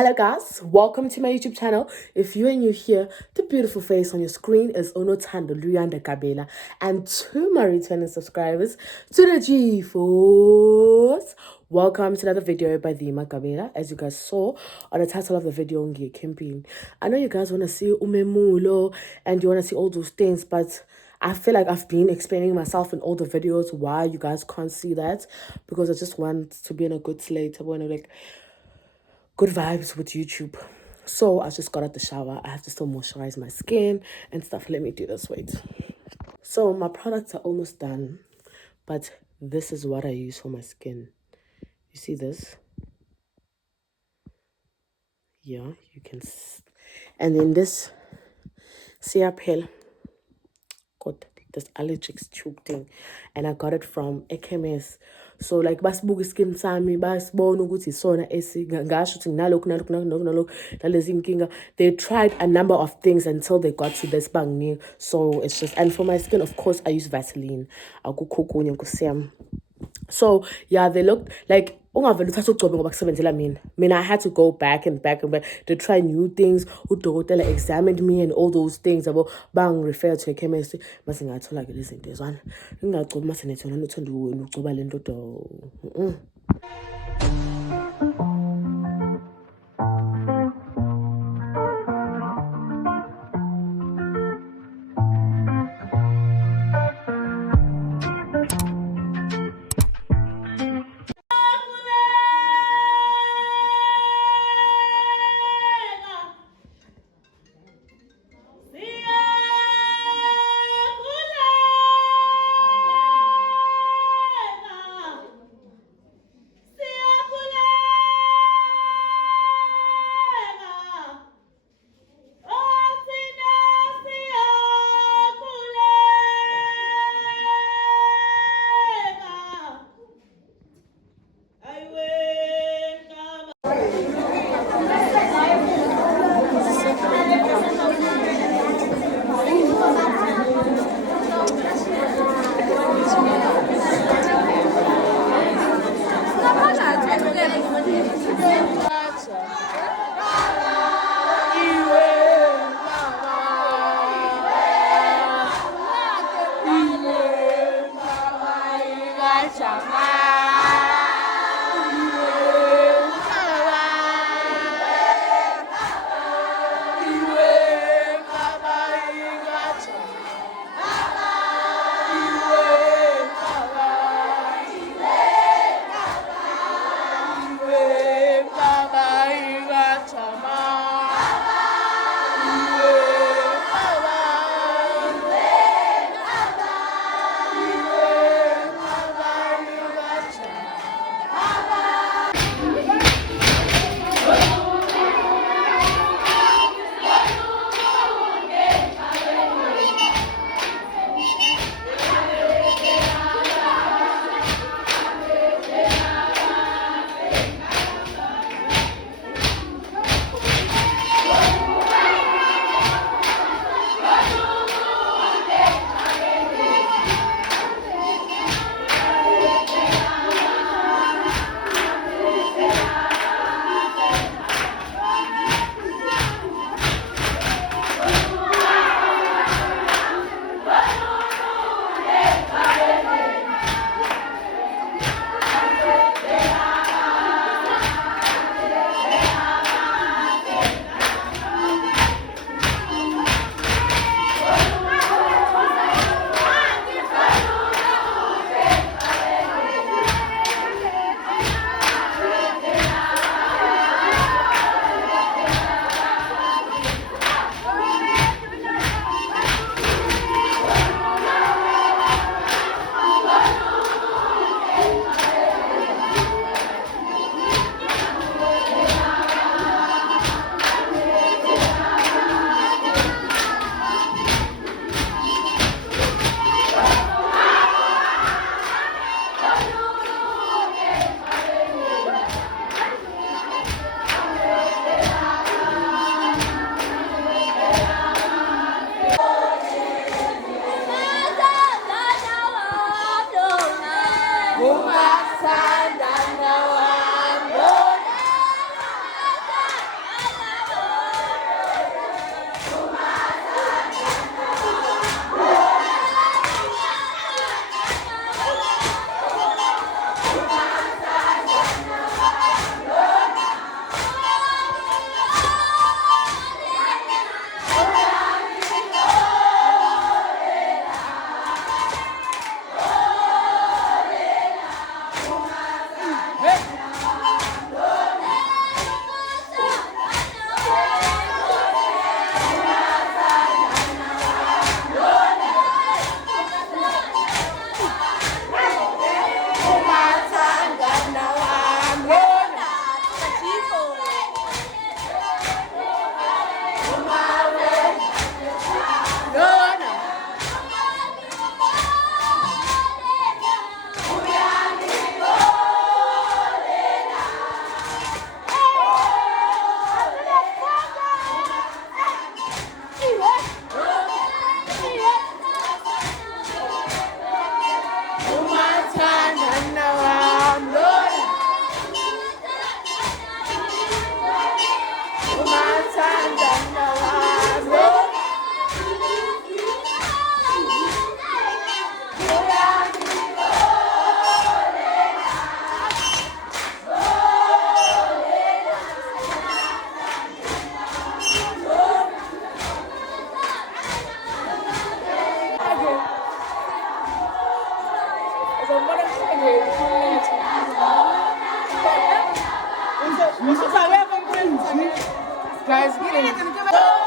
Hello guys, welcome to my YouTube channel. If you are new here, the beautiful face on your screen is Onotando Luyanda Kabela. And to my returning subscribers, to the G-Force, welcome to another video by Dima Kabela. As you guys saw on the title of the video, Ngi Camping. I know you guys want to see Umemulo and you want to see all those things, but I feel like I've been explaining myself in all the videos why you guys can't see that, because I just want to be in a good slate. I want to good vibes with YouTube. So I just got out the shower. I have to still moisturize my skin and stuff. Let me do this. Wait. So my products are almost done, but this is what I use for my skin. You see this? Yeah, you can. And then this Ciapel, got this allergic tube thing, and I got it from AKMS. So like basibuka skin sami basibona ukuthi isona ngasho ukuthi nalokhu nalezi inkinga. They tried a number of things until they got to this bang. So it's just, and for my skin of course I use Vaseline. Akukho kunye nkusiyami. So yeah, they looked like ungavele uthathe ugcobe ngoba kusebenzela mina. I had to go back and back to try new things. Udokotela examined me and all those things yabo bang refer to a chemist. Mase ngathola ke lezi zinto ezwana. Ngingagcobi mase nethona uthanda wena ugcoba lento do. guys.